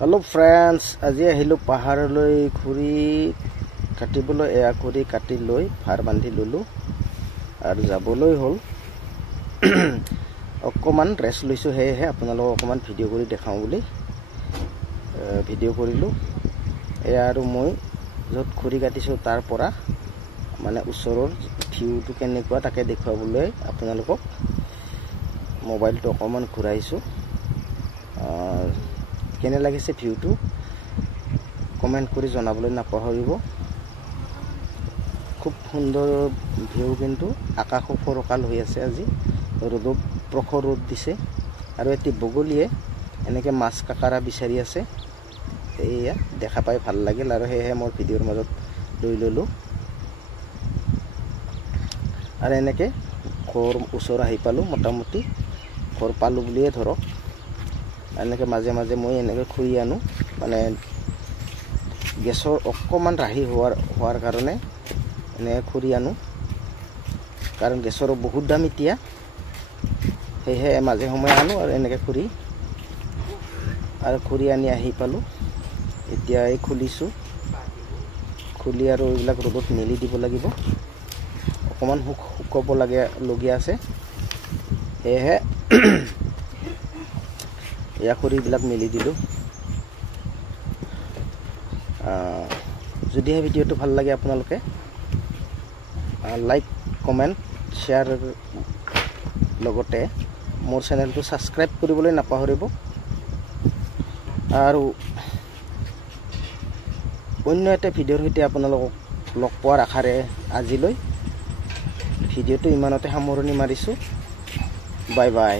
Hello friends, আজি আহিলো পাহাৰলৈ খুৰি কাটিবলৈ এয়া কৰি কাটি লৈ ভাৰ বান্ধি ললো আৰু যাবলৈ হল অকমান ৰেষ্ট লৈছো হেহে আপোনালোকক অকমান ভিডিও কৰি দেখাও বুলি ভিডিও কৰিলো এয়া আৰু মই যত খুৰি কাটিছো তাৰ পৰা মানে ওচৰৰ ভিউটো কেনেকুৱা তাকে দেখুৱাবলৈ আপোনালোকক মোবাইলটো অকমান ঘুৰাইছো কেনে লাগিছে ভিউটো কমেন্ট কৰি জনাবলৈ নাপাহৰিব খুব সুন্দৰ ভিউ কিন্তু আকাশ ফৰকাল হৈ আছে আজি ৰ'দ প্ৰখৰ ৰ'দ দিছে আৰু এটি বগলীয়ে এনেকে মাছ কাকাৰা বিচাৰি আছে এয়া দেখা পাই ভাল লাগিল আৰু হেহে মোৰ ভিডিওৰ মাজত লৈ ললো আৰু এনেকে ঘৰ ওচৰ আহি পালো মোটামুটি ঘৰ পালো বুলিয়ে ধৰক এনেকে মাজে মাজে মই এনেকে খুৰি আনো মানে গেছৰ অকমান ৰাহি হোৱাৰ কাৰণে এনে খুৰি আনো কাৰণ গেছৰ বহুত দাম এতিয়া হেহে মাজে সময় আনো আৰু এনেকে খুৰি আনি আহি পালো এতিয়া এই খুলিছো খুলি আৰু এইবিলাক ৰ'দত মেলি দিব লাগিব অকমান শুকাব লগিয়া আছে হেহে या खुरी बिलाक मिली दिलो যদি এই ভিডিওটো ভাল লাগে আপোনালোকে লাইক কমেন্ট শেয়াৰ লগতে মোৰ চেনেলটো সাবস্ক্ৰাইব কৰিবলৈ নাপাহৰিব আৰু অন্য এটা ভিডিওৰ সৈতে আপোনালোকক লগ পোৱাৰ আশাৰে আজিলৈ ভিডিওটো ইমানতে সামৰণি মাৰিছো বাই বাই